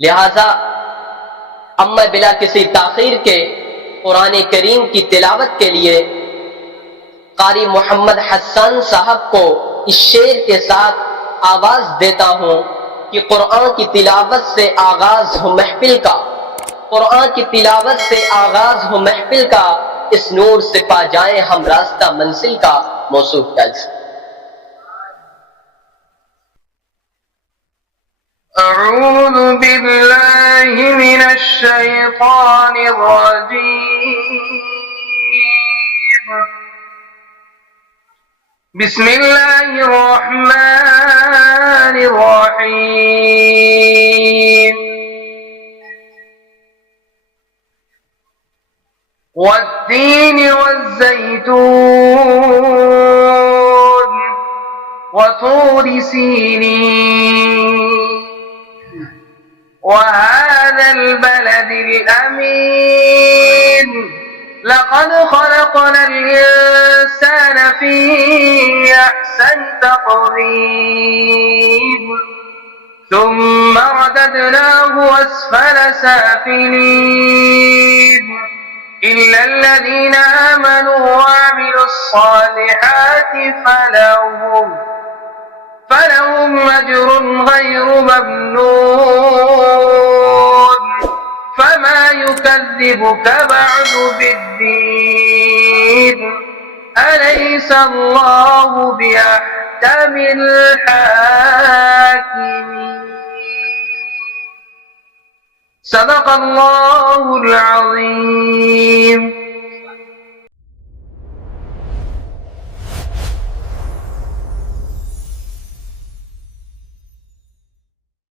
लिहाजा अब मैं बिला किसी ताखीर के कुरान करीम की तिलावत के लिए कारी मोहम्मद हसन साहब को इस शेर के साथ आवाज देता हूं कि कुरान की तिलावत से आगाज हो महफिल का, कुरान की तिलावत से आगाज हो महफिल का, इस नूर से पा जाए हम रास्ता मंजिल का। मौसूफ तर्ज। अऊज़ु बिल्लाहि मिनश शैतानिर रजीम। बिस्मिल्लाहिर रहमानिर रहीम। वत्तीनि वज़्ज़ैतून वतूरि सीनीन वहाज़ल बलदिल अमीन। लक़द ख़लक़नल इंसान फ़ी अहसनि तक़वीम ثم رددناه أسفل سافلين إلا الذين آمنوا وعملوا الصالحات فلهم أجر غير ممنون فما يكذبك بعد بالدين أليس الله بأحكم الحاكمين صدق الله العظيم।